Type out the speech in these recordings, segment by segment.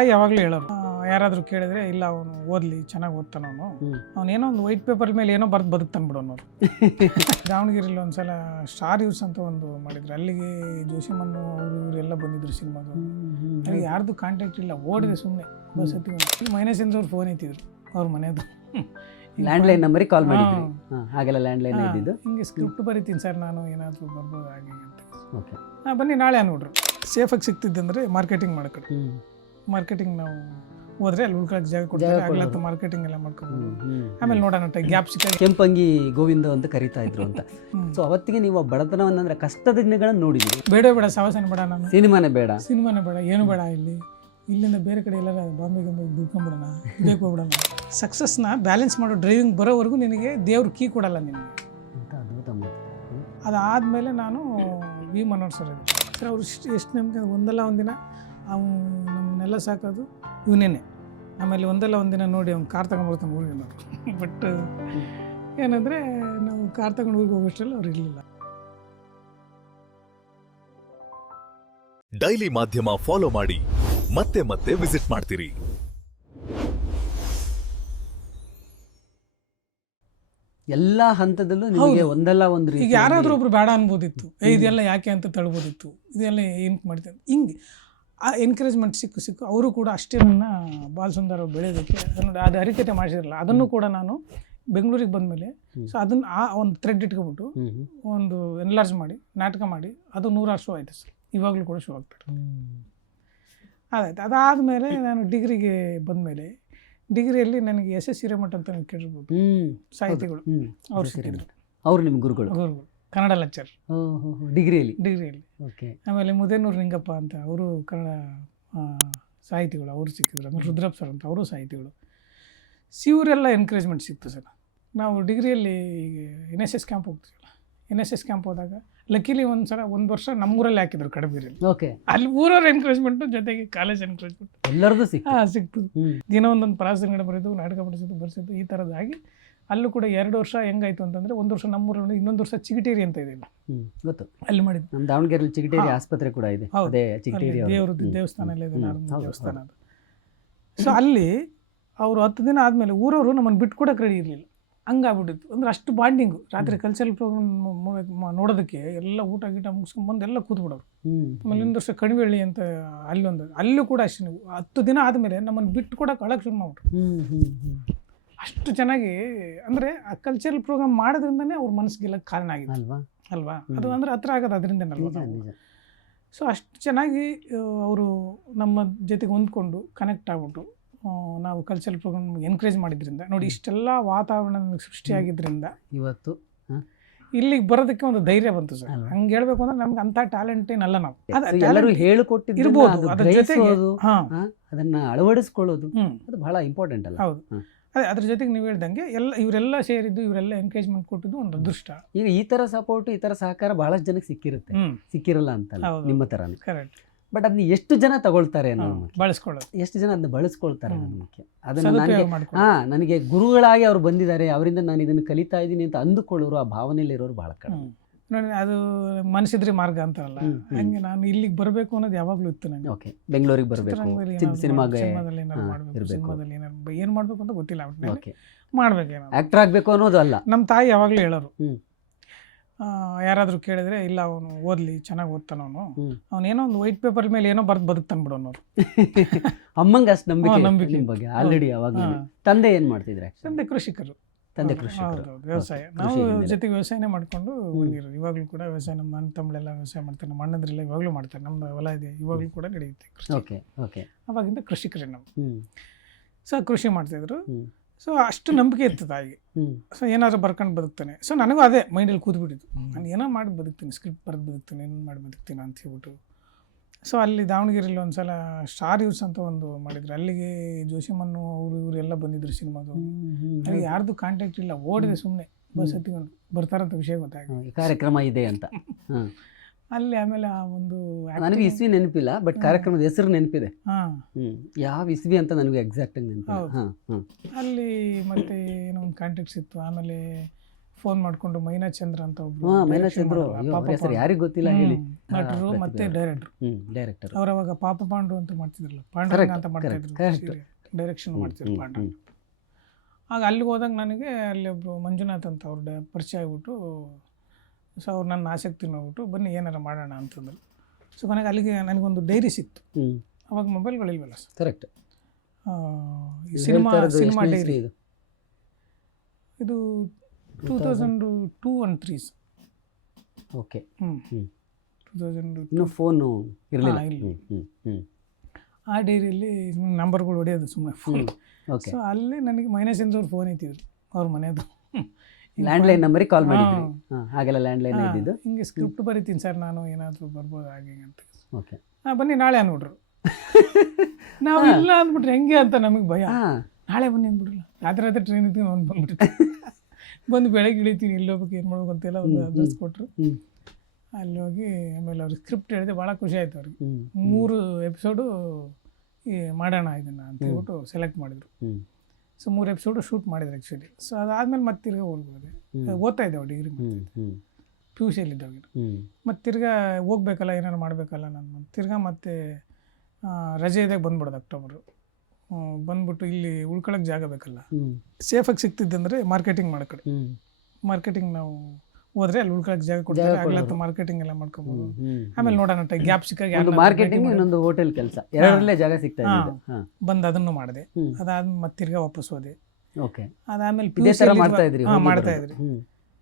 ತಾಯಿ ಯಾವಾಗಲೂ ಹೇಳೋರು, ಯಾರಾದರೂ ಕೇಳಿದ್ರೆ ಇಲ್ಲ ಅವನು ಓದಲಿ, ಚೆನ್ನಾಗಿ ಓದ್ತಾನ, ಅವನೇನೋ ಒಂದು ವೈಟ್ ಪೇಪರ್ ಮೇಲೆ ಏನೋ ಬರ್ದು ಬದುಕ್ತಾನೆ ಬಿಡು ಅನ್ನೋರು. ದಾವಣಗೆರೆಯಲ್ಲಿ ಒಂದ್ಸಲ ಸ್ಟಾರ್ ಯೂಸ್ ಅಂತ ಒಂದು ಮಾಡಿದ್ರು, ಅಲ್ಲಿಗೆ ಜೋಶಿಮನ್ನು ಅವರು ಇವರೆಲ್ಲ ಬಂದಿದ್ರು ಸಿನಿಮಾದು. ಅಲ್ಲಿ ಯಾರ್ದು ಕಾಂಟ್ಯಾಕ್ಟ್ ಇಲ್ಲ, ಓಡಿದೆ ಸುಮ್ಮನೆ ಬಸ್ ಹತ್ತಿ. ಮೈನಸಿಂದ ಅವ್ರು ಫೋನ್ ಎತ್ತಿದ್ರು ಅವ್ರ ಮನೆಯದು, ಲ್ಯಾಂಡ್ಲೈನ್ ನಂಬರಿಗೆ ಕಾಲ್ ಮಾಡಿದ್ರಿ? ಹಾಗೆಲ್ಲ ಲ್ಯಾಂಡ್ಲೈನ್ ಇದ್ದಿದ್ದು. ಹಿಂಗೆ ಸ್ಕ್ರಿಪ್ಟ್ ಬರೀತೀನಿ ಸರ್ ನಾನು, ಏನಾದರೂ ಬರ್ಬೋದು ಹಾಗೆ ಅಂತ. ಓಕೆ, ಬನ್ನಿ ನಾಳೆ ಅನ್ಬಿಟ್ರು. ಸೇಫಾಗಿ ಸಿಗ್ತಿದ್ದಂದ್ರೆ ಮಾರ್ಕೆಟಿಂಗ್ ಮಾಡ್ಕೊಂಡು, ಮಾರ್ಕೆಟಿಂಗ್ ನಾವು ಹೋದ್ರೆ ಅಲ್ಲಿ ಉಳ್ಕೊಳಕ್ಕೆ ಜಾಗ ಕೊಡ್ತಾರೆ, ಆಗ್ಲತ್ತು ಮಾರ್ಕೆಟಿಂಗ್ ಎಲ್ಲ ಮಾಡ್ಕೊಂಡು ಆಮೇಲೆ ನೋಡೋಣ ಗ್ಯಾಪ್ ಸಿಕ್ಕ. ಕೆಂಪಂಗಿ ಗೋವಿಂದ ಅಂತ ಕರೀತಾ ಇದ್ರು ಅಂತ. ಸೊ ಅವತ್ತಿಗೆ ನೀವು ಬಡತನವನ್ನಂದ್ರೆ ಕಷ್ಟದ ದಿನಗಳನ್ನು ನೋಡಿದ್ರಿ. ಬೇಡ ಬೇಡ ಸವಾಸನೆ ಬೇಡ, ನಾನು ಸಿನಿಮಾನೇ ಬೇಡ, ಸಿನಿಮಾನೇ ಬೇಡ, ಏನು ಬೇಡ, ಇಲ್ಲಿಂದ ಬೇರೆ ಕಡೆ ಎಲ್ಲರ ಬಾಂಬೆಗೆ ದುಡ್ಕೊಂಡ್ಬಿಡೋಣ, ಬೇಕು ಹೋಗ್ಬಿಡೋಣ. ಸಕ್ಸಸ್ನ ಬ್ಯಾಲೆನ್ಸ್ ಮಾಡೋ ಡ್ರೈವಿಂಗ್ ಬರೋವರೆಗೂ ನಿನಗೆ ದೇವ್ರು ಕೀ ಕೊಡಲ್ಲ ನಿನಗೆ ಅಂತ ಅದ್ಭುತ. ಅದಾದಮೇಲೆ ನಾನು ವಿ ಮನೋಹರ್ ಸರ್ ಸರ್ ಅವ್ರು ಎಷ್ಟು ನಂಬಿಕೆ, ಒಂದಲ್ಲ ಒಂದಿನ ಅವನು ನಮ್ಮನ್ನೆಲ್ಲ ಸಾಕೋದು ಇವನೇನೆ. ಆಮೇಲೆ ಒಂದಲ್ಲ ಒಂದಿನ ನೋಡಿ ಅವ್ನು ಕಾರ್ ತಗೊಂಡ್ಬರ್ತಾನೆ ಊರಿಗೆ ನಾವು. ಬಟ್ ಏನಂದರೆ ನಾವು ಕಾರ್ ತಗೊಂಡು ಊರಿಗೆ ಹೋಗೋಷ್ಟರಲ್ಲಿ ಅವ್ರು ಇರಲಿಲ್ಲ. ಡೈಲಿ ಮಾಧ್ಯಮ ಫಾಲೋ ಮಾಡಿ, ಮತ್ತೆ ಮತ್ತೆ ವಿಸಿಟ್ ಮಾಡ್ತೀರಿ. ಎಲ್ಲ ಹಂತದಲ್ಲೂ ನಿಮಗೆ ಒಂದಲ್ಲ ಒಂದು ರೀತಿ. ಈಗ ಯಾರಾದರೂ ಒಬ್ರು ಬೇಡ ಅನ್ಬೋದಿತ್ತು, ಇದೆಲ್ಲ ಯಾಕೆ ಅಂತ ತಳ್ಬೋದಿತ್ತು, ಇದೆಲ್ಲ ಏನಕ್ಕೆ ಮಾಡ್ತಾರೆ, ಹಿಂಗೆ ಆ ಎನ್ಕರೇಜ್ಮೆಂಟ್ ಸಿಕ್ಕು ಅವರು ಕೂಡ ಅಷ್ಟೇ ನನ್ನ ಬಾಲಸುಂದರ್ ಬೆಳೆಯೋದಕ್ಕೆ ಅದು ಹರಿಕತೆ ಮಾಡಿಸಿರಲ್ಲ. ಅದನ್ನು ಕೂಡ ನಾನು ಬೆಂಗಳೂರಿಗೆ ಬಂದಮೇಲೆ ಸೊ ಅದನ್ನು ಆ ಒಂದು ಥ್ರೆಡ್ ಇಟ್ಕೊಬಿಟ್ಟು ಒಂದು ಎನ್ಲಾರ್ಜ್ ಮಾಡಿ ನಾಟಕ ಮಾಡಿ ಅದು 100 ಶೋ ಆಯಿತು ಸರ್. ಇವಾಗಲೂ ಕೂಡ ಶೋ ಆಗ್ತಾರೆ. ಅದಾಯ್ತು. ಅದಾದಮೇಲೆ ನಾನು ಡಿಗ್ರಿಗೆ ಬಂದಮೇಲೆ, ಡಿಗ್ರಿಯಲ್ಲಿ ನನಗೆ ಎಸ್ ಎಸ್ ಹಿರೇಮಠ ಅಂತ ನೀವು ಕೇಳಿರ್ಬೋದು, ಸಾಹಿತಿಗಳು, ಅವ್ರು ಸಿಕ್ಕಿದ್ರು. ಅವರು ನಿಮ್ಮ ಗುರುಗಳು? ಕನ್ನಡ ಲೆಕ್ಚರ್ ಡಿಗ್ರಿಯಲ್ಲಿ. ಓಕೆ. ಆಮೇಲೆ ಮುದೇನೂರು ನಿಂಗಪ್ಪ ಅಂತ ಅವರು ಕನ್ನಡ ಸಾಹಿತಿಗಳು, ಅವರು ಸಿಕ್ಕಿದ್ರು. ಆಮೇಲೆ ರುದ್ರಪ್ಪ ಸರ್ ಅಂತ ಅವರು ಸಾಹಿತಿಗಳು. ಇವರೆಲ್ಲ ಎನ್ಕರೇಜ್ಮೆಂಟ್ ಸಿಕ್ತು ಸರ್. ನಾವು ಡಿಗ್ರಿಯಲ್ಲಿ ಎನ್ ಎಸ್ ಎಸ್ ಕ್ಯಾಂಪ್ ಹೋಗ್ತೀವಲ್ಲ, ಎನ್ ಎಸ್ ಎಸ್ ಕ್ಯಾಂಪ್ ಹೋದಾಗ ಲಕ್ಕಿಲಿ ಒಂದು ವರ್ಷ ನಮ್ಮೂರಲ್ಲಿ ಹಾಕಿದ್ರು ಕಡಬೀರಲ್ಲಿ. ಓಕೆ. ಅಲ್ಲಿ ಊರವ್ರ ಎನ್ಕರೇಜ್ಮೆಂಟು ಜೊತೆಗೆ ಕಾಲೇಜ್ ಎನ್ಕರೇಜ್ಮೆಂಟ್ ಎಲ್ಲರದು ಸಿಕ್ತು. ದಿನ ಒಂದೊಂದು ಪ್ರಾಸಂಗಡ ಬರೆದು, ನಾಟಕ ಬರ್ಸಿದ್ದು ಈ ಥರದ್ದಾಗಿ ಅಲ್ಲೂ ಕೂಡ 2 ವರ್ಷ ಹೆಂಗಾಯ್ತು ಅಂತಂದರೆ, 1 ವರ್ಷ ನಮ್ಮೂರಲ್ಲಿ, ಇನ್ನೊಂದು ವರ್ಷ ಚಿಗಟೇರಿ ಅಂತ ಇದೆ, ಗೊತ್ತು, ಅಲ್ಲಿ ಮಾಡಿದ್ದು. ನಮ್ಮ ದಾವಣಗೆರೆಯಲ್ಲಿ ಚಿಗಟೇರಿ ಆಸ್ಪತ್ರೆ ಕೂಡ ಇದೆ. ಅದೇ ಚಿಗಟೇರಿ ದೇವ್ರದ್ದು ದೇವಸ್ಥಾನ ಎಲ್ಲ ಇದೆ, ದೇವಸ್ಥಾನ ಅದು. ಸೊ ಅಲ್ಲಿ ಅವರು 10 ದಿನ ಆದಮೇಲೆ ಊರವರು ನಮ್ಮನ್ನು ಬಿಟ್ಕೊಡಕ್ಕೆ ರೆಡಿ ಇರಲಿಲ್ಲ, ಹಂಗಾಗ್ಬಿಟ್ಟಿತ್ತು. ಅಂದರೆ ಅಷ್ಟು ಬಾಂಡಿಂಗು. ರಾತ್ರಿ ಕಲ್ಚರಲ್ ಪ್ರೋಗ್ರಾಮ್ ನೋಡೋದಕ್ಕೆ ಎಲ್ಲ ಊಟ ಗೀಟ ಮುಗಿಸ್ಕೊಂಡ್ಬಂದು ಎಲ್ಲ ಕೂತ್ಬಿಡೋರು. ಆಮೇಲೆ 1 ವರ್ಷ ಕಣಿವೆಳ್ಳಿ ಅಂತ ಅಲ್ಲೂ ಕೂಡ ಅಷ್ಟೇ. 10 ದಿನ ಆದಮೇಲೆ ನಮ್ಮನ್ನು ಬಿಟ್ಕೊಡಕ್ಕೆ ಅಳಕ್ಕೆ ಶುರು ಮಾಡ್ಬಿಟ್ರು. ಅಷ್ಟು ಚೆನ್ನಾಗಿ, ಅಂದರೆ ಆ ಕಲ್ಚರಲ್ ಪ್ರೋಗ್ರಾಮ್ ಮಾಡೋದ್ರಿಂದನೇ ಅವ್ರ ಮನಸ್ಸಿಗೆಲ್ಲ ಕಾರಣ ಆಗಿದೆ ಅಲ್ವಾ. ಅದು ಅಂದರೆ ಹತ್ರ ಆಗೋದು ಅದರಿಂದನಲ್ವ. ಸೊ ಅಷ್ಟು ಚೆನ್ನಾಗಿ ಅವರು ನಮ್ಮ ಜೊತೆಗೆ ಹೊಂದ್ಕೊಂಡು ಕನೆಕ್ಟ್ ಆಗ್ಬಿಟ್ಟು ನಾವು ಕಲ್ಚರಲ್ ಪ್ರೋಗ್ರಾಮ್ ಎನ್ಕರೇಜ್ ಮಾಡಿದ್ರಿಂದ ನೋಡಿ, ಇಷ್ಟೆಲ್ಲ ವಾತಾವರಣ ಸೃಷ್ಟಿಯಾಗಿದ್ದರಿಂದ ಇವತ್ತು ಇಲ್ಲಿಗೆ ಬರೋದಕ್ಕೆ ಒಂದು ಧೈರ್ಯ ಬಂತು ಸರ್. ಹಂಗೆ ಹೇಳ್ಬೇಕು ಅಂದ್ರೆ ನಮ್ಗೆ ಅಂಥ ಟ್ಯಾಲೆಂಟ್ ಏನಲ್ಲ, ನಾವು ಎಲ್ಲರೂ ಹೇಳಿಕೊಟ್ಟಿರ್ಬೋದು, ಅದ್ರ ಜೊತೆಗೆ ಅದನ್ನ ಅಳವಡಿಸ್ಕೊಳ್ಳೋದು ಅದು ಬಹಳ ಇಂಪಾರ್ಟೆಂಟ್ ಅಲ್ಲ. ಹೌದು, ಅದ್ರ ಜೊತೆಗೆ ನೀವು ಹೇಳ್ದಂಗೆ ಇವರೆಲ್ಲ ಸೇರಿದ್ದು, ಇವರೆಲ್ಲ ಎನ್ಕರೇಜ್ಮೆಂಟ್ ಕೊಟ್ಟಿದ್ದು ಒಂದು ಅದೃಷ್ಟ. ಈಗ ಈ ತರ ಸಪೋರ್ಟ್, ಈ ತರ ಸಹಕಾರ ಬಹಳಷ್ಟು ಜನಕ್ಕೆ ಸಿಕ್ಕಿರುತ್ತೆ, ಸಿಕ್ಕಿರಲ್ಲ ಅಂತಲ್ಲ ನಿಮ್ಮ ತರಾನೇ. ಕರೆಕ್ಟ್. ಬಟ್ ಅದನ್ನ ಎಷ್ಟು ಜನ ತಗೊಳ್ತಾರೆ ಅನ್ನೋದು, ಬಳಸ್ಕೊಳ್ಳೋದು ಎಷ್ಟು ಜನ ಅದನ್ನ ಬಳಸ್ಕೊಳ್ತಾರೆ ಅನ್ನೋದು ಮುಖ್ಯ. ಅದನ್ನ ನನಗೆ ಗುರುಗಳಾಗಿ ಅವ್ರು ಬಂದಿದ್ದಾರೆ, ಅವರಿಂದ ನಾನು ಇದನ್ನು ಕಲಿತಾ ಇದ್ದೀನಿ ಅಂತ ಅಂದುಕೊಳ್ಳೋರು, ಆ ಭಾವನೆಯಲ್ಲಿ ಇರೋರು ಬಹಳ ಕಡಿಮೆ. ನೋಡಿ, ಅದು ಮನಸ್ಸಿದ್ರೆ ಮಾರ್ಗ ಅಂತಾರಲ್ಲ, ಹಂಗೆ ನಾನು ಇಲ್ಲಿಗೆ ಬರಬೇಕು ಅನ್ನೋದು ಯಾವಾಗಲೂ ಇತ್ತು ನನಗೆ. ಓಕೆ, ಬೆಂಗಳೂರಿಗೆ ಬರಬೇಕು, ಸಿನಿಮಾದಲ್ಲಿ ಏನು ಮಾಡಬೇಕು ಅಂತ ಗೊತ್ತಿಲ್ಲ, ಮಾಡ್ಬೇಕೇನೋ, ಆಕ್ಟರ್ ಆಗಬೇಕು ಅನ್ನೋದು ಅಲ್ಲ. ನಮ್ಮ ತಾಯಿ ಯಾವಾಗಲೂ ಹೇಳೋರು, ಯಾರಾದರೂ ಕೇಳಿದ್ರೆ ಇಲ್ಲ ಅವನು ಓದಲಿ, ಚೆನ್ನಾಗಿ ಓದ್ತಾನ, ಅವನೇನೋ ಒಂದು ವೈಟ್ ಪೇಪರ್ ಮೇಲೆ ಏನೋ ಬರ್ದು ಬದುಕ್ತಾನೆ ಬಿಡು ಅನ್ನೋರು. ಅಮ್ಮಂಗೆ ಅಷ್ಟು ನಂಬಿಕೆ ಬಗ್ಗೆ ಆಲ್ರೆಡಿ. ಅವಾಗ ತಂದೆ ಏನು ಮಾಡ್ತಿದ್ರೆ? ತಂದೆ ಕೃಷಿಕರು. ವ್ಯವಸಾಯ. ನಾವು ಜೊತೆಗೆ ವ್ಯವಸಾಯನೇ ಮಾಡ್ಕೊಂಡು ಬಂದಿರೋದು. ಇವಾಗಲೂ ಕೂಡ ವ್ಯವಸಾಯ, ನಮ್ಮ ಅಣ್ಣ ತಮ್ಮಳೆಲ್ಲ ವ್ಯವಸಾಯ ಮಾಡ್ತಾರೆ, ನಮ್ಮ ಅಣ್ಣದ್ರೆಲ್ಲ ಇವಾಗಲೂ ಮಾಡ್ತಾರೆ. ನಮ್ದು ಹೊಲ ಇದೆ, ಇವಾಗಲೂ ಕೂಡ ನಡೆಯುತ್ತೆ. ಅವಾಗಿಂದ ಕೃಷಿಕರೇ ನಾವು. ಸೊ ಕೃಷಿ ಮಾಡ್ತಿದ್ರು. ಸೊ ಅಷ್ಟು ನಂಬಿಕೆ ಇತ್ತು ತಾಯಿಗೆ. ಸೊ ಏನಾದ್ರು ಬರ್ಕೊಂಡು ಬದುಕ್ತಾನೆ. ಸೊ ನನಗೂ ಅದೇ ಮೈಂಡಲ್ಲಿ ಕೂತ್ಬಿಟ್ಟಿತ್ತು, ನಾನು ಏನೋ ಮಾಡಿ ಬದುಕ್ತೀನಿ, ಸ್ಕ್ರಿಪ್ಟ್ ಬರೆದು ಬದುಕ್ತೀನಿ, ಏನು ಮಾಡಿ ಬದುಕ್ತೀನಿ ಅಂತ ಹೇಳ್ಬಿಟ್ಟು. ಸೊ ಅಲ್ಲಿ ದಾವಣಗೆರೆಯಲ್ಲಿ ಒಂದ್ಸಲ ಸ್ಟಾರ್ ಯೂಸ್ ಅಂತ ಒಂದು ಮಾಡಿದ್ರು, ಅಲ್ಲಿಗೆ ಜೋಶಿಮನ್ನು ಅವರು ಇವರೆಲ್ಲ ಬಂದಿದ್ರು ಸಿನಿಮಾದು. ಅಲ್ಲಿ ಯಾರ್ದು ಕಾಂಟ್ಯಾಕ್ಟ್ ಇಲ್ಲ, ಓಡಿದೆ ಸುಮ್ಮನೆ ಬಸ್ ಹತ್ತಿಕೊಂಡು, ಬರ್ತಾರಂತ ವಿಷಯ ಗೊತ್ತಾಗಿ ಕಾರ್ಯಕ್ರಮ ಇದೆ ಅಂತ. ಅಲ್ಲಿ ಆಮೇಲೆ ಆ ಒಂದು ನನಗೆ ಇಸ್ವಿ ನೆನಪಿಲ್ಲ, ಬಟ್ ಕಾರ್ಯಕ್ರಮದ ಹೆಸರು ನೆನಪಿದೆ. ಯಾವ ಇಸ್ವಿ ಅಂತ ನನಗೆ ಎಕ್ಸಾಕ್ಟ್ ಆಗಿ ನೆನಪಿಲ್ಲ. ಅಲ್ಲಿ ಮತ್ತೆ ಏನೋ ಒಂದು ಕಾಂಟ್ಯಾಕ್ಟ್ಸ್ ಇತ್ತು. ಆಮೇಲೆ ಫೋನ್ ಮಾಡಿಕೊಂಡು ಮೈನಾ ಚಂದ್ರ ಅಂತ ಒಬ್ರು ಹಾಂ ಮೈನಾ direction ಚಂದ್ರು, ಮಾಡೋರು, ಅಯ್ಯೋ ಪಾಪ ಅವ್ರ ಹೆಸರು ಪಾಂಡು. ಯಾರಿಗೆ ಗೊತ್ತಿಲ್ಲ ಹೇಳಿ. ನಟರು ಮತ್ತೆ ಡೈರೆಕ್ಟರ್. ಡೈರೆಕ್ಟರ್. ಅವ್ರು ಅವಾಗ ಪಾಪ ಪಾಂಡು ಅಂತ ಮಾಡ್ತಿದ್ರಲ್ಲ, ಪಾಂಡುರಂಗ ಅಂತ ಮಾಡ್ತಾ ಇದ್ರು, correct. ಡೈರೆಕ್ಷನ್ ಮಾಡ್ತಿದ್ರು ಪಾಂಡುರಂಗ. ಆಗ ಅಲ್ಲಿಗೆ ಹೋದಾಗ ನನಗೆ ಅಲ್ಲಿ ಒಬ್ರು ಮಂಜುನಾಥ್ ಅಂತ ಅವ್ರ ಪರಿಚಯ ಆಗ್ಬಿಟ್ಟು, ಸೊ ಅವ್ರು ನನ್ನ ಆಸಕ್ತಿ ನೋಡ್ಬಿಟ್ಟು ಬನ್ನಿ ಏನಾರ ಮಾಡೋಣ ಅಂತಂದ್ರು. ಸೊ ಕೊನೆಗೆ ಅಲ್ಲಿಗೆ ನನಗೊಂದು ಡೈರಿ ಸಿಕ್ತು. ಅವಾಗ ಮೊಬೈಲ್ಗಳಿಲ್ವಲ್ಲ ಸರ್. ಕರೆಕ್ಟ್. ಈ ಸಿನಿಮಾ ಡೈರಿ ಇದು 2002 and 3. ಓಕೆ. 2002. ಇನ್ನು ಫೋನು ಇರಲಿಲ್ಲ. ಆ ಡೈರಿಯಲ್ಲಿ ನಂಬರ್ಗಳು ಹೊಡೆಯೋದು ಸುಮ್ಮನೆ ಫೋನ್. ಓಕೆ. ಸೊ ಅಲ್ಲಿ ನನಗೆ ಮೈನಸ್ ಅವ್ರು ಫೋನ್ ಐತಿದ್ರು ಅವ್ರ ಮನೆಯದು. ಲ್ಯಾಂಡ್ಲೈನ್ ನಂಬರಿಗೆ ಕಾಲ್ ಮಾಡಿದ್ರಿ? ಹಾಗೆಲ್ಲ ಲ್ಯಾಂಡ್ಲೈನ್ ಇದ್ದಿದ್ದು. ಹಿಂಗೆ ಸ್ಕ್ರಿಪ್ಟ್ ಬರೀತೀನಿ ಸರ್ ನಾನು, ಏನಾದರೂ ಬರ್ಬೋದು ಹಾಗೆ ಅಂತ. ಓಕೆ. ಬನ್ನಿ ನಾಳೆ ಅಂದ್ಬಿಟ್ರು. ನಾವು ಇಲ್ಲ ಅಂದ್ಬಿಟ್ರೆ ಹೆಂಗೆ ಅಂತ ನಮಗೆ ಭಯ. ನಾಳೆ ಬನ್ನಿ ಅಂದ್ಬಿಟ್ರಲ್ಲ, ರಾತ್ರಿ ಟ್ರೈನ್ ಇರ್ತೀನಿ ಒಂದು ಬಂದ್ಬಿಟ್ಟು ಬಂದು ಬೆಳಗ್ಗೆ ಇಳಿತೀನಿ, ಇಲ್ಲಿ ಹೋಗ್ಬೇಕು ಏನು ಮಾಡ್ಬೇಕು ಅಂತೆಲ್ಲ ಒಂದು ಅಡ್ರೆಸ್ ಕೊಟ್ಟರು. ಅಲ್ಲಿ ಹೋಗಿ ಆಮೇಲೆ ಅವ್ರಿಗೆ ಸ್ಕ್ರಿಪ್ಟ್ ಹೇಳಿದೆ, ಭಾಳ ಖುಷಿ ಆಯ್ತು ಅವ್ರಿಗೆ. 3 ಎಪಿಸೋಡು ಮಾಡೋಣ ಇದನ್ನು ಅಂತ ಹೇಳ್ಬಿಟ್ಟು ಸೆಲೆಕ್ಟ್ ಮಾಡಿದ್ರು. ಸೊ 3 ಎಪಿಸೋಡು ಶೂಟ್ ಮಾಡಿದ್ರು ಆ್ಯಕ್ಚುಲಿ. ಸೊ ಅದಾದಮೇಲೆ ಮತ್ತೆ ತಿರ್ಗಾ ಹೋಗ್ಬೋದೆ, ಓದ್ತಾ ಇದ್ದಾವೆ ಡಿಗ್ರಿ ಪಿ ಯು ಸಿಯಲ್ಲಿದ್ದಾಗ. ಮತ್ತು ತಿರ್ಗಾ ಹೋಗ್ಬೇಕಲ್ಲ, ಏನಾರು ಮಾಡಬೇಕಲ್ಲ ನಾನು. ತಿರ್ಗಾ ಮತ್ತೆ ರಜೆ ಇದ್ದಾಗ ಬಂದ್ಬಿಡೋದು ಅಕ್ಟೋಬರು. ಬಂದ್ಬಿಟ್ಟು ಇಲ್ಲಿ ಉಳ್ಕೊಳಕ್ಕೆ ಜಾಗ ಬೇಕಲ್ಲ, ಸೇಫಾಗಿ ಸಿಗ್ತಿದ್ದಂದರೆ ಮಾರ್ಕೆಟಿಂಗ್ ಮಾಡ್ಕೊಡಿ. ಮಾರ್ಕೆಟಿಂಗ್ ನಾವು ಹೋದ್ರೆ ಅಲ್ಲಿ ಉಳ್ಕೊಳಕ್ಕೆ ಜಾಗ ಕೊಡ್ತಾರೆ, ಆಗ್ಲತ್ತ ಮಾರ್ಕೆಟಿಂಗ್ ಎಲ್ಲ ಮಾಡ್ಕೊಬೋದು. ಆಮೇಲೆ ನೋಡೋಣ ಗ್ಯಾಪ್ ಸಿಕ್ಕಾಗ ಮಾರ್ಕೆಟಿಂಗ್, ಇನ್ನೊಂದು ಹೋಟೆಲ್ ಕೆಲಸ, ಎರಡರಲ್ಲೇ ಜಾಗ ಸಿಗ್ತಾ ಇದೆ. ಬಂದು ಅದನ್ನು ಮಾಡಿದೆ. ಅದಾದ್ಮೇಲೆ ಮತ್ತೆ ತಿರ್ಗಾ ವಾಪಸ್ ಹೋದೆ. ಓಕೆ. ಅದಾದ್ಮೇಲೆ ಮಾಡ್ತಾ ಇದ್ರಿ?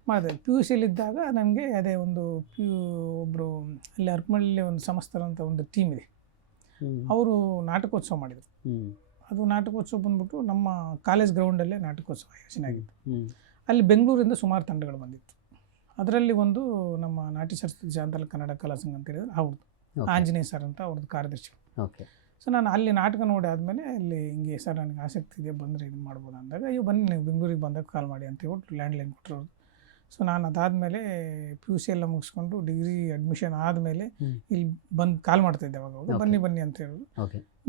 ಮಾಡಿದೆ. ಪಿ ಯು ಸಿಲಿದ್ದಾಗ ನನಗೆ ಅದೇ ಒಂದು ಒಬ್ಬರು ಅಲ್ಲಿ ಅರ್ಪಮಳ್ಳಿ ಒಂದು ಸಂಸ್ಥೆ ಅಂತ ಒಂದು ಟೀಮ್ ಇದೆ, ಅವರು ನಾಟಕೋತ್ಸವ ಮಾಡಿದರು. ಅದು ನಾಟಕೋತ್ಸವ ಬಂದ್ಬಿಟ್ಟು ನಮ್ಮ ಕಾಲೇಜ್ ಗ್ರೌಂಡಲ್ಲೇ ನಾಟಕೋತ್ಸವ ಯೋಚನೆ ಆಗಿತ್ತು. ಅಲ್ಲಿ ಬೆಂಗಳೂರಿಂದ ಸುಮಾರು ತಂಡಗಳು ಬಂದಿತ್ತು. ಅದರಲ್ಲಿ ಒಂದು ನಮ್ಮ ನಾಟ್ಯ ಸರಸ್ವತಿ ಶಾಂತಲ ಕನ್ನಡ ಕಲಾ ಸಂಘ ಅಂತ ಹೇಳಿದ್ರೆ ಅವ್ರದ್ದು ಆಂಜನೇಯ ಸರ್ ಅಂತ ಅವ್ರದ್ದು ಕಾರ್ಯದರ್ಶಿ. ಓಕೆ. ಸೊ ನಾನು ಅಲ್ಲಿ ನಾಟಕ ನೋಡಿ ಆದಮೇಲೆ ಅಲ್ಲಿ ಹಿಂಗೆ ಸರ್ ನನಗೆ ಆಸಕ್ತಿ ಇದೆ, ಬಂದರೆ ಇದು ಮಾಡ್ಬೋದು ಅಂದಾಗ, ಅಯ್ಯೋ ಬನ್ನಿ ನೀವು ಬೆಂಗಳೂರಿಗೆ ಬಂದಾಗ ಕಾಲ್ ಮಾಡಿ ಅಂತ ಹೇಳ್ಬಿಟ್ಟು ಲ್ಯಾಂಡ್ಲೈನ್ ಕೊಟ್ಟರು. ಸೊ ನಾನು ಅದಾದಮೇಲೆ ಪಿ ಯು ಸಿ ಎಲ್ಲ ಮುಗಿಸ್ಕೊಂಡು ಡಿಗ್ರಿ ಅಡ್ಮಿಷನ್ ಆದಮೇಲೆ ಇಲ್ಲಿ ಬಂದು ಕಾಲ್ ಮಾಡ್ತಾಯಿದ್ದೆ ಅವಾಗ, ಬನ್ನಿ ಬನ್ನಿ ಅಂತ ಹೇಳೋದು.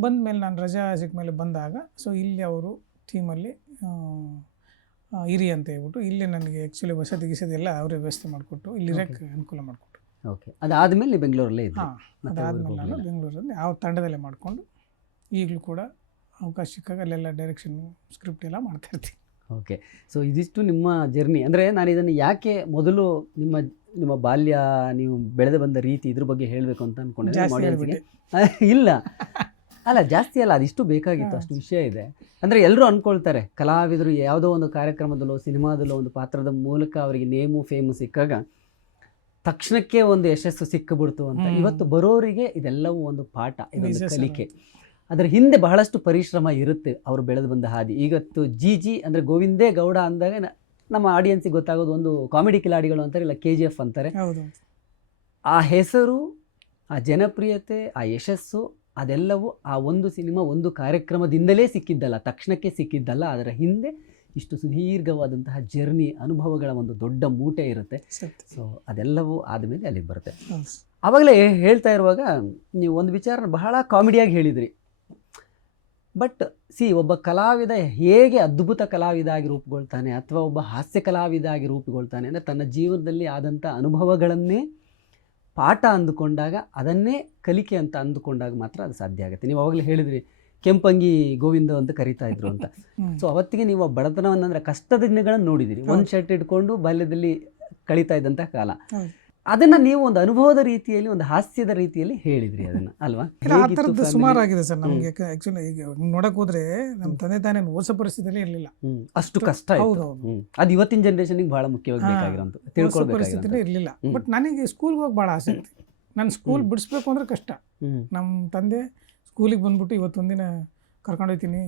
ಬಂದ ಮೇಲೆ ನಾನು ರಜಾ ಸಿಕ್ಕ ಮೇಲೆ ಬಂದಾಗ, ಸೊ ಇಲ್ಲಿ ಅವರು ಟೀಮಲ್ಲಿ ಇರಿ ಅಂತ ಹೇಳ್ಬಿಟ್ಟು ಇಲ್ಲಿ ನನಗೆ ಆ್ಯಕ್ಚುಲಿ ವಸತಿ ಗಿಸತಿ ಎಲ್ಲ ಅವರೇ ವ್ಯವಸ್ಥೆ ಮಾಡಿಕೊಟ್ಟು ಇಲ್ಲಿ ಇರೋಕ್ಕೆ ಅನುಕೂಲ ಮಾಡಿಕೊಟ್ಟು. ಓಕೆ. ಅದಾದಮೇಲೆ ಬೆಂಗಳೂರಲ್ಲೇ ಇದ್ದೆ? ಹಾಂ, ಅದಾದಮೇಲೆ ನಾನು ಬೆಂಗಳೂರಲ್ಲಿ ಯಾವ ತಂಡದಲ್ಲೇ ಮಾಡಿಕೊಂಡು ಈಗಲೂ ಕೂಡ ಅವಕಾಶ ಸಿಕ್ಕಾಗ ಅಲ್ಲೆಲ್ಲ ಡೈರೆಕ್ಷನ್ನು ಸ್ಕ್ರಿಪ್ಟ್ ಎಲ್ಲ ಮಾಡ್ತಾಯಿರ್ತೀನಿ. ಓಕೆ. ಸೊ ಇದಿಷ್ಟು ನಿಮ್ಮ ಜರ್ನಿ. ಅಂದರೆ ನಾನು ಇದನ್ನು ಯಾಕೆ ಮೊದಲು ನಿಮ್ಮ ಬಾಲ್ಯ, ನೀವು ಬೆಳೆದು ಬಂದ ರೀತಿ, ಇದ್ರ ಬಗ್ಗೆ ಹೇಳಬೇಕು ಅಂತ ಅಂದ್ಕೊಂಡೆ. ಇಲ್ಲ ಅಲ್ಲ, ಜಾಸ್ತಿ ಅಲ್ಲ, ಅದಿಷ್ಟು ಬೇಕಾಗಿತ್ತು, ಅಷ್ಟು ವಿಷಯ ಇದೆ. ಅಂದರೆ ಎಲ್ಲರೂ ಅಂದ್ಕೊಳ್ತಾರೆ ಕಲಾವಿದರು ಯಾವುದೋ ಒಂದು ಕಾರ್ಯಕ್ರಮದಲ್ಲೋ ಸಿನಿಮಾದಲ್ಲೋ ಒಂದು ಪಾತ್ರದ ಮೂಲಕ ಅವರಿಗೆ ನೇಮು ಫೇಮು ಸಿಕ್ಕಾಗ ತಕ್ಷಣಕ್ಕೆ ಒಂದು ಯಶಸ್ಸು ಸಿಕ್ಕಿಬಿಡ್ತು ಅಂತ. ಇವತ್ತು ಬರೋರಿಗೆ ಇದೆಲ್ಲವೂ ಒಂದು ಪಾಠ, ಇದೊಂದು ಕಲಿಕೆ. ಅದರ ಹಿಂದೆ ಬಹಳಷ್ಟು ಪರಿಶ್ರಮ ಇರುತ್ತೆ ಅವರು ಬೆಳೆದು ಬಂದ ಹಾದಿ. ಈಗತ್ತು ಜಿ ಅಂದರೆ ಗೋವಿಂದೇ ಗೌಡ ಅಂದಾಗ ನಮ್ಮ ಆಡಿಯನ್ಸಿಗೆ ಗೊತ್ತಾಗೋದು ಒಂದು ಕಾಮಿಡಿ ಕಿಲಾಡಿಗಳು ಅಂತಾರೆ, ಇಲ್ಲ KGF ಅಂತಾರೆ. ಆ ಹೆಸರು, ಆ ಜನಪ್ರಿಯತೆ, ಆ ಯಶಸ್ಸು ಅದೆಲ್ಲವೂ ಆ ಒಂದು ಸಿನಿಮಾ, ಒಂದು ಕಾರ್ಯಕ್ರಮದಿಂದಲೇ ಸಿಕ್ಕಿದ್ದಲ್ಲ, ತಕ್ಷಣಕ್ಕೆ ಸಿಕ್ಕಿದ್ದಲ್ಲ. ಅದರ ಹಿಂದೆ ಇಷ್ಟು ಸುದೀರ್ಘವಾದಂತಹ ಜರ್ನಿ, ಅನುಭವಗಳ ಒಂದು ದೊಡ್ಡ ಮೂಟೆ ಇರುತ್ತೆ. ಸೊ ಅದೆಲ್ಲವೂ ಆದಮೇಲೆ ಅಲ್ಲಿಗೆ ಬರುತ್ತೆ. ಆವಾಗಲೇ ಹೇಳ್ತಾ ಇರುವಾಗ ನೀವು ಒಂದು ವಿಚಾರ ಬಹಳ ಕಾಮಿಡಿಯಾಗಿ ಹೇಳಿದ್ರಿ. ಬಟ್ ಒಬ್ಬ ಕಲಾವಿದ ಹೇಗೆ ಅದ್ಭುತ ಕಲಾವಿದ ಆಗಿ ರೂಪುಗೊಳ್ತಾನೆ ಅಥವಾ ಒಬ್ಬ ಹಾಸ್ಯ ಕಲಾವಿದ ಆಗಿ ರೂಪುಗೊಳ್ತಾನೆ ಅಂದರೆ ತನ್ನ ಜೀವನದಲ್ಲಿ ಆದಂಥ ಅನುಭವಗಳನ್ನೇ ಪಾಠ ಅಂದುಕೊಂಡಾಗ, ಅದನ್ನೇ ಕಲಿಕೆ ಅಂತ ಅಂದುಕೊಂಡಾಗ ಮಾತ್ರ ಅದು ಸಾಧ್ಯ ಆಗುತ್ತೆ. ನೀವು ಅವಾಗಲೇ ಹೇಳಿದ್ರಿ ಕೆಂಪಂಗಿ ಗೋವಿಂದ ಅಂತ ಕರೀತಾ ಇದ್ರು ಅಂತ. ಸೊ ಅವತ್ತಿಗೆ ನೀವು ಬಡತನವನ್ನು ಅಂದರೆ ಕಷ್ಟದ ದಿನಗಳನ್ನು ನೋಡಿದಿರಿ. ಒಂದು ಶರ್ಟ್ ಇಟ್ಕೊಂಡು ಬಾಲ್ಯದಲ್ಲಿ ಕಳೀತಾ ಇದ್ದಂಥ ಕಾಲ. ಅದನ್ನ ನೀವು ಒಂದು ಅನುಭವದ ರೀತಿಯಲ್ಲಿ, ಒಂದು ಹಾಸ್ಯದ ರೀತಿಯಲ್ಲಿ ಹೇಳಿದ್ರಿ ಅದನ್ನ, ಅಲ್ವಾ? ಆ ಥರದ್ದು ಸುಮಾರಾಗಿದೆ ಸರ್ ನಮಗೆ. ಆ್ಯಕ್ಚುಲಿ ಈಗ ನೋಡಕ್ ಹೋದ್ರೆ ನಮ್ಮ ತಂದೆ ತಾನೇ ಓದಿಸೋ ಪರಿಸ್ಥಿತಿಯಲ್ಲಿ ಇರಲಿಲ್ಲ, ಅಷ್ಟು ಕಷ್ಟ. ಅದು ಇವತ್ತಿನ ಜನರೇಷನ್ಗೆ ಬಹಳ ಮುಖ್ಯವಾಗಿ ಬೇಕಾಗಿರೋಂಥ ತಿಳ್ಕೊಳ್ಳೋ ಪರಿಸ್ಥಿತಿನೇ ಇರಲಿಲ್ಲ. ಬಟ್ ನನಗೆ ಸ್ಕೂಲ್ಗೆ ಹೋಗಿ ಭಾಳ ಆಸಕ್ತಿ. ನಾನು ಸ್ಕೂಲ್ ಬಿಡಿಸ್ಬೇಕು ಅಂದ್ರೆ ಕಷ್ಟ. ನಮ್ಮ ತಂದೆ ಸ್ಕೂಲಿಗೆ ಬಂದ್ಬಿಟ್ಟು ಇವತ್ತೊಂದಿನ ಕರ್ಕೊಂಡೋಗ್ತೀನಿ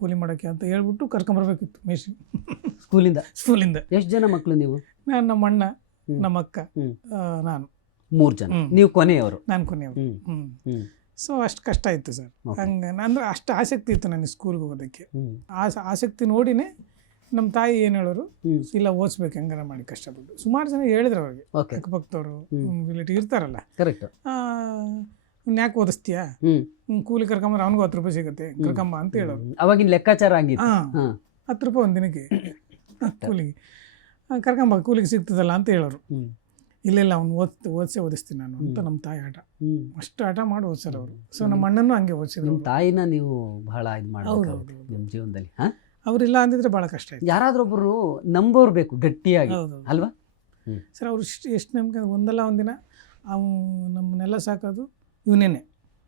ಕೂಲಿ ಮಾಡೋಕ್ಕೆ ಅಂತ ಹೇಳ್ಬಿಟ್ಟು ಕರ್ಕೊಂಬರ್ಬೇಕಿತ್ತು ಮೇಷಿ ಸ್ಕೂಲಿಂದ. ಎಷ್ಟು ಜನ ಮಕ್ಕಳು ನೀವು? ನಾನು, ನಮ್ಮ ಅಣ್ಣ, ನಮ್ಮ ಅಕ್ಕ, ನಾನು, 3 ಜನ. ನೀವು ಕೊನೆಯವರು? ನಾನು ಕೊನೆಯವರು. ಸೊ ಅಷ್ಟು ಕಷ್ಟ ಇತ್ತು ಸರ್. ಹಂಗೆ ಅಂದ್ರೆ ಅಷ್ಟು ಆಸಕ್ತಿ ಇತ್ತು ನನಗೆ ಸ್ಕೂಲ್ಗೆ ಹೋಗೋದಕ್ಕೆ. ಆಸಕ್ತಿ ನೋಡಿನೇ ನಮ್ಮ ತಾಯಿ ಏನು ಹೇಳೋರು, ಇಲ್ಲ ಓದಿಸ್ಬೇಕು ಹೆಂಗಾರ ಮಾಡಿ ಕಷ್ಟಪಟ್ಟು. ಸುಮಾರು ಜನ ಹೇಳಿದ್ರು ಅವ್ರಿಗೆ, ಅಕ್ಕಪಕ್ಕದವರು ರಿಲೇಟಿವ್ ಇರ್ತಾರಲ್ಲ, ಕರೆಕ್ಟ್, ಯಾಕೆ ಓದಿಸ್ತೀಯಾ, ಕೂಲಿ ಕರ್ಕೊಂಬರ ಅವ್ನಿಗೂ 10 ರೂಪಾಯಿ ಸಿಗುತ್ತೆ ಕರ್ಕೊಂಬ ಅಂತ ಹೇಳೋರು. ಅವಾಗಿನ ಲೆಕ್ಕಾಚಾರ ಆಗಿತ್ತು. 10 ರೂಪಾಯಿ ಒಂದು ದಿನಕ್ಕೆ ಕೂಲಿಗೆ. ಕರ್ಕೊಂಬ ಕೂಲಿಗೆ ಸಿಗ್ತದಲ್ಲ ಅಂತ ಹೇಳೋರು. ಹ್ಮ್. ಇಲ್ಲ ಅವ್ನು ಓದಿಸ್ತೀನಿ ನಾನು ಅಂತ ನಮ್ಮ ತಾಯಿ ಆಟ ಹ್ಮ್. ಅಷ್ಟು ಆಟ ಮಾಡಿ ಓದಿಸ್ಯಾರ ಅವರು. ಸೊ ನಮ್ಮ ಅಣ್ಣನೂ ಹಂಗೆ ಓದಿಸಿದ್ರು. ನಿಮ್ಮ ತಾಯಿನ ನೀವು ಬಹಳ ಇದು ಹೌದು, ಮಾಡಬೇಕು ಹೌದು. ನಿಮ್ಮ ಜೀವನದಲ್ಲಿ. ಹಾಂ, ಅವರಿಲ್ಲ ಅಂದಿದ್ರೆ ಭಾಳ ಕಷ್ಟ ಆಯ್ತು. ಯಾರಾದ್ರೊಬ್ಬರು ನಂಬೋರು ಬೇಕು ಗಟ್ಟಿಯಾಗಿ, ಹೌದು ಅಲ್ವಾ? ಸರ್ ಅವ್ರು ಎಷ್ಟು ನಂಬಿಕೆ, ಒಂದಲ್ಲ ಒಂದಿನ ಅವು ನಮ್ಮನ್ನೆಲ್ಲ ಸಾಕೋದು ಇವನೇನೆ.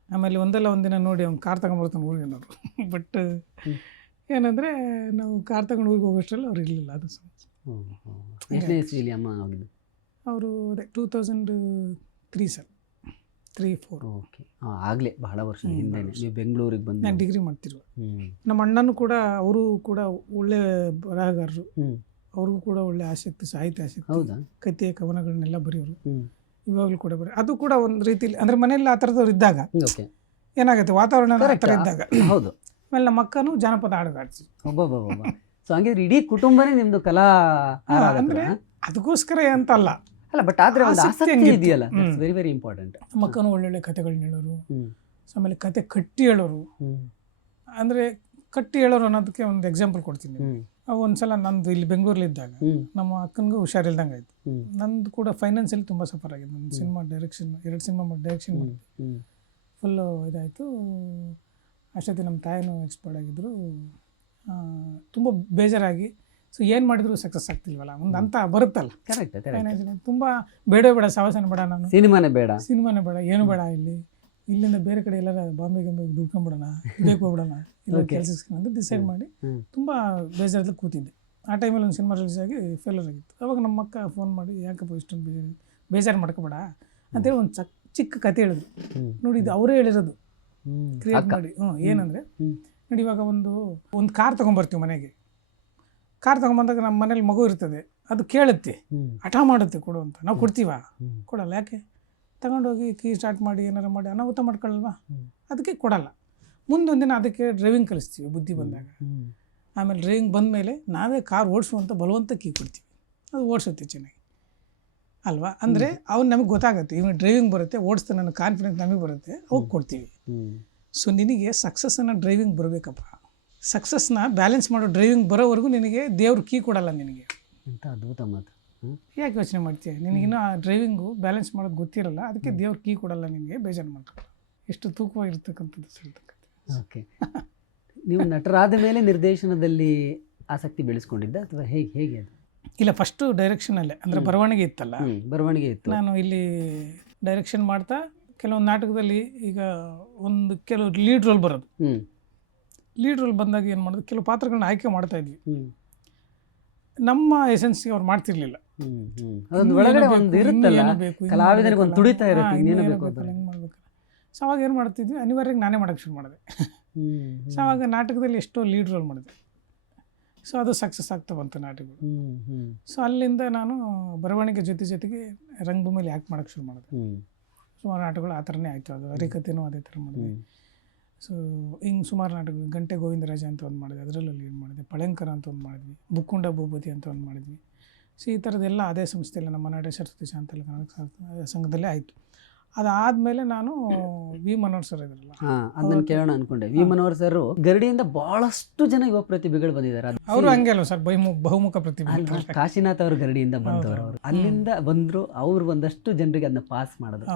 ಆಮೇಲೆ ಒಂದಲ್ಲ ಒಂದಿನ ನೋಡಿ ಅವ್ನು ಕಾರ್ ತಗೊಂಬರ್ತಾನೆ ಊರಿಗೆನವರು. ಬಟ್ ಏನಂದರೆ ನಾವು ಕಾರ್ ತಗೊಂಡು ಊರಿಗೆ ಹೋಗೋಷ್ಟರಲ್ಲಿ ಅವ್ರು ಇರಲಿಲ್ಲ. ಅದು ಸಮಸ್ಯೆ. ಎಷ್ಟನೇ ಇಸ್ವಿಲಿ ಅಮ್ಮ ಹೋಗಿದ್ದು? ಅವರು ಅದೇ 2003 ಸರ್, 3-4. ಓಕೆ, ಆಗಲೇ ಬಹಳ ವರ್ಷ ಹಿಂದೆ ನೀವು ಬೆಂಗಳೂರಿಗೆ ಬಂದು. ನಾನು ಡಿಗ್ರಿ ಮಾಡ್ತಿರುವ. ನಮ್ಮ ಅಣ್ಣನೂ ಕೂಡ, ಅವರು ಕೂಡ ಒಳ್ಳೆ ಬರಹಗಾರರು. ಅವ್ರಿಗೂ ಕೂಡ ಒಳ್ಳೆ ಆಸಕ್ತಿ, ಸಾಹಿತ್ಯ ಆಸಕ್ತಿ. ಹೌದಾ? ಕಥೆ ಕವನಗಳನ್ನೆಲ್ಲ ಬರೆಯೋರು. ಇವಾಗಲೂ ಕೂಡ ಅದು ಕೂಡ ಒಂದು ರೀತಿಲಿ ಅಂದರೆ ಮನೆಯಲ್ಲಿ ಆ ಥರದವ್ರು ಇದ್ದಾಗ ಓಕೆ ಏನಾಗುತ್ತೆ, ವಾತಾವರಣ ಆ ಥರ ಇದ್ದಾಗ. ಹೌದು. ಆಮೇಲೆ ನಮ್ಮ ಅಕ್ಕನೂ ಜಾನಪದ ಹಾಡುಗಾಡ್ಸಿ. ಒಬ್ಬೊಬ್ಬ. ಸೊ ಹಂಗಿದ್ರೆ ಇಡೀ ಕುಟುಂಬನೇ ನಿಮ್ದು ಕಲಾ ಅಂದರೆ ಅದಕ್ಕೋಸ್ಕರ ಅಂತ ಅಲ್ಲ, ಅಲ್ಲ, ಬಟ್ ಆದ್ರೆ ಒಂದು ಆಸಕ್ತಿ ಇದೆಯಲ್ಲ, ವೆರಿ ವೆರಿ ಇಂಪಾರ್ಟೆಂಟ್. ನಮ್ಮ ಅಕ್ಕನೂ ಒಳ್ಳೊಳ್ಳೆ ಕಥೆಗಳನ್ನ ಹೇಳೋರು. ಆಮೇಲೆ ಕತೆ ಕಟ್ಟಿ ಹೇಳೋರು. ಅಂದರೆ ಕಟ್ಟಿ ಹೇಳೋರು ಅನ್ನೋದಕ್ಕೆ ಒಂದು ಎಕ್ಸಾಂಪಲ್ ಕೊಡ್ತೀನಿ. ಒಂದ್ಸಲ ನಂದು ಇಲ್ಲಿ ಬೆಂಗಳೂರಲ್ಲಿದ್ದಾಗ ನಮ್ಮ ಅಕ್ಕನಿಗೂ ಹುಷಾರಿಲ್ದಂಗೆ ಆಯಿತು. ನಂದು ಕೂಡ ಫೈನಾನ್ಸಿಯಲಿ ತುಂಬ ಸಫರ್ ಆಗಿದೆ. ನನ್ನ ಸಿನಿಮಾ ಡೈರೆಕ್ಷನ್ 2 ಸಿನಿಮಾ ಡೈರೆಕ್ಷನ್ ಮಾಡಿದ್ವಿ. ಫುಲ್ಲು ಇದಾಯಿತು. ಅಷ್ಟೊತ್ತಿ ನಮ್ಮ ತಾಯಿನೂ ಎಕ್ಸ್ಪರ್ಟ್ ಆಗಿದ್ದರು. ತುಂಬ ಬೇಜಾರಾಗಿ, ಸೊ ಏನು ಮಾಡಿದ್ರು ಸಕ್ಸಸ್ ಆಗ್ತಿಲ್ವಲ್ಲ, ಒಂದು ಅಂತ ಬರುತ್ತಲ್ಲ. ಕರೆಕ್ಟ್. ಫೈನಾನ್ಷಿಯಲಿ ತುಂಬ ಬೇಡ ಸಾವಾಸನೆ ಬೇಡ, ನಾನು ಸಿನಿಮಾನೇ ಬೇಡ, ಏನು ಬೇಡ, ಇಲ್ಲಿಂದ ಬೇರೆ ಕಡೆ ಎಲ್ಲಾರ ಬಾಂಬೆಗೆ ದುಡ್ಕೊಂಬಿಡೋಣ, ಬೇಕು ಹೋಗ್ಬಿಡೋಣ, ಇಲ್ಲ ಕೆಲಸಕ್ಕೆ ಅಂತ ಡಿಸೈಡ್ ಮಾಡಿ ತುಂಬ ಬೇಜಾರಲ್ಲಿ ಕೂತಿದ್ದೆ. ಆ ಟೈಮಲ್ಲಿ ಒಂದು ಸಿನಿಮಾ ರಿಲೀಸ್ ಆಗಿ ಫೇಲ್ಯೂರ್ ಆಗಿತ್ತು. ಅವಾಗ ನಮ್ಮ ಅಕ್ಕ ಫೋನ್ ಮಾಡಿ, ಯಾಕಪ್ಪ ಇಷ್ಟೊಂದು ಬೇಜಾರು ಮಾಡ್ಕೋಬೇಡ ಅಂತೇಳಿ ಒಂದು ಚಿಕ್ಕ ಕತೆ ಹೇಳಿದ್ರು. ನೋಡಿ, ಇದು ಅವರೇ ಹೇಳಿರೋದು, ಕ್ರಿಯೇಟ್ ಮಾಡಿ. ಏನಂದರೆ ನೋಡಿ, ಇವಾಗ ಒಂದು ಕಾರ್ ತೊಗೊಂಬರ್ತೀವಿ ಮನೆಗೆ. ಕಾರ್ ತೊಗೊಂಬಂದಾಗ ನಮ್ಮ ಮನೇಲಿ ಮಗು ಇರ್ತದೆ, ಅದು ಕೇಳುತ್ತೆ, ಹಠ ಮಾಡುತ್ತೆ ಕೊಡು ಅಂತ. ನಾವು ಕೊಡ್ತೀವ? ಕೊಡಲ್ಲ. ಯಾಕೆ? ತಗೊಂಡೋಗಿ ಕೀ ಸ್ಟಾರ್ಟ್ ಮಾಡಿ ಏನಾರು ಮಾಡಿ ಅನಾಹುತ ಮಾಡ್ಕೊಳ್ಳಲ್ವಾ, ಅದಕ್ಕೆ ಕೊಡಲ್ಲ. ಮುಂದೊಂದಿನ ಅದಕ್ಕೆ ಡ್ರೈವಿಂಗ್ ಕಲಿಸ್ತೀವಿ ಬುದ್ಧಿ ಬಂದಾಗ. ಆಮೇಲೆ ಡ್ರೈವಿಂಗ್ ಬಂದಮೇಲೆ ನಾವೇ ಕಾರ್ ಓಡಿಸುವಂಥ ಬಲವಂತ ಕೀ ಕೊಡ್ತೀವಿ, ಅದು ಓಡಿಸುತ್ತೆ ಚೆನ್ನಾಗಿ ಅಲ್ವಾ. ಅಂದರೆ ಅವ್ನು ನಮಗೆ ಗೊತ್ತಾಗುತ್ತೆ, ಇವನು ಡ್ರೈವಿಂಗ್ ಬರುತ್ತೆ, ಓಡಿಸ್ತಾನೆ ಅನ್ನೋ ಕಾನ್ಫಿಡೆನ್ಸ್ ನಮಗೆ ಬರುತ್ತೆ, ಅವಾಗ ಕೊಡ್ತೀವಿ. ಸೊ ನಿನಗೆ ಸಕ್ಸಸ್ಸನ್ನು ಡ್ರೈವಿಂಗ್ ಬರಬೇಕಪ್ಪ, ಸಕ್ಸಸ್ನ ಬ್ಯಾಲೆನ್ಸ್ ಮಾಡೋ ಡ್ರೈವಿಂಗ್ ಬರೋವರೆಗೂ ನಿನಗೆ ದೇವ್ರು ಕೀ ಕೊಡಲ್ಲ ನಿನಗೆ ಅಂತ. ಅದ್ಭುತ ಮಾತು. ಯಾಕೆ ಯೋಚನೆ ಮಾಡ್ತೀಯ? ನಿನಗಿನ್ನೂ ಆ ಡ್ರೈವಿಂಗು ಬ್ಯಾಲೆನ್ಸ್ ಮಾಡೋದು ಗೊತ್ತಿರಲ್ಲ, ಅದಕ್ಕೆ ದೇವ್ರು ಕೀ ಕೊಡಲ್ಲ ನಿನಗೆ, ಬೇಜಾರು ಮಾಡ್ಕೊಳ್ಳ. ಎಷ್ಟು ತೂಕವಾಗಿರ್ತಕ್ಕಂಥದ್ದು ಹೇಳ್ತಕ್ಕಂಥ. ಓಕೆ. ನೀವು ನಟರಾದ ಮೇಲೆ ನಿರ್ದೇಶನದಲ್ಲಿ ಆಸಕ್ತಿ ಬೆಳೆಸ್ಕೊಂಡಿದ್ದ ಅಥವಾ ಹೇಗೆ ಅದು? ಇಲ್ಲ, ಫಸ್ಟು ಡೈರೆಕ್ಷನಲ್ಲೇ, ಅಂದರೆ ಬರವಣಿಗೆ ಇತ್ತಲ್ಲ, ಬರವಣಿಗೆ ಇತ್ತು. ನಾನು ಇಲ್ಲಿ ಡೈರೆಕ್ಷನ್ ಮಾಡ್ತಾ ಕೆಲವೊಂದು ನಾಟಕದಲ್ಲಿ ಈಗ ಕೆಲವು ಲೀಡ್ ರೋಲ್ ಬರೋದು. ಲೀಡ್ ರೋಲ್ ಬಂದಾಗ ಏನು ಮಾಡೋದು, ಕೆಲವು ಪಾತ್ರಗಳನ್ನ ಆಯ್ಕೆ ಮಾಡ್ತಾ ಇದ್ವಿ. ನಮ್ಮ ಎಸೆನ್ಸ್ಗೆ ಅವ್ರು ಮಾಡ್ತಿರ್ಲಿಲ್ಲ. ಒಳಗಡೆ ಒಂದು ಇರುತ್ತಲ್ಲ, ಕಲಾವಿದನಿಗೆ ಒಂದು ತುಡಿತಾ ಇರುತ್ತೆ, ಇನ್ನೇನು ಬೇಕು ಹೆಂಗೆ ಮಾಡ್ಬೇಕು. ಸೊ ಅವಾಗ ಏನು ಮಾಡ್ತಿದ್ವಿ, ಅನಿವಾರ್ಯವಾಗಿ ನಾನೇ ಮಾಡೋಕ್ಕೆ ಶುರು ಮಾಡಿದೆ. ಸೊ ಅವಾಗ ನಾಟಕದಲ್ಲಿ ಎಷ್ಟೋ ಲೀಡ್ ರೋಲ್ ಮಾಡಿದೆ. ಸೊ ಅದು ಸಕ್ಸಸ್ ಆಗ್ತಾ ಬಂತು ನಾಟಕಗಳು. ಸೊ ಅಲ್ಲಿಂದ ನಾನು ಬರವಣಿಗೆ ಜೊತೆಗೆ ರಂಗಭೂಮಿಯಲ್ಲಿ ಆ್ಯಕ್ಟ್ ಮಾಡೋಕ್ಕೆ ಶುರು ಮಾಡಿದೆ. ಸುಮಾರು ನಾಟಕಗಳು ಆ ಥರನೇ ಆಯಿತು. ಅದು ಹರಿಕಥೆನೂ ಅದೇ ಥರ ಮಾಡಿದ್ವಿ. ಸೊ ಹಿಂಗೆ ಸುಮಾರು ನಾಟಕಗಳು, ಗಂಟೆ ಗೋವಿಂದರಾಜ ಅಂತ ಒಂದು ಮಾಡಿದೆ, ಅದರಲ್ಲೂ ಲೀಡ್ ಮಾಡಿದೆ. ಪಳೆಂಕರ ಅಂತ ಒಂದು ಮಾಡಿದ್ವಿ, ಬುಕ್ಕುಂಡ ಭೂಪತಿ ಅಂತ ಒಂದು ಮಾಡಿದ್ವಿ. ಸೊ ಈ ಥರದ್ದೆಲ್ಲ ಅದೇ ಸಂಸ್ಥೆಯಲ್ಲಿ, ನಮ್ಮ ನಾಡ ಸರಸ್ವತಿ ಶಾಂತಲ ಕನ್ನಡ ಸಂಘದಲ್ಲೇ ಆಯಿತು. ಅದಾದಮೇಲೆ ನಾನು ವಿ ಮನೋಹರ್ ಸರ್ ಇದ್ರಲ್ಲ, ಅದನ್ನು ಕೇಳೋಣ ಅಂದ್ಕೊಂಡೆ. ವಿ ಮನೋಹರ್ ಸರ್ ಗರಡಿಯಿಂದ ಭಾಳಷ್ಟು ಜನ ಯುವ ಪ್ರತಿಭೆಗಳು ಬಂದಿದ್ದಾರೆ. ಅವರು ಹಂಗೆ ಅಲ್ವ ಸರ್, ಬಹುಮುಖ ಪ್ರತಿಭೆ. ಕಾಶಿನಾಥ್ ಅವರು ಗರಡಿಯಿಂದ ಬಂದವರು, ಅವರು ಅಲ್ಲಿಂದ ಬಂದರು, ಅವ್ರು ಒಂದಷ್ಟು ಜನರಿಗೆ ಅದನ್ನ ಪಾಸ್ ಮಾಡಿದ್ರು.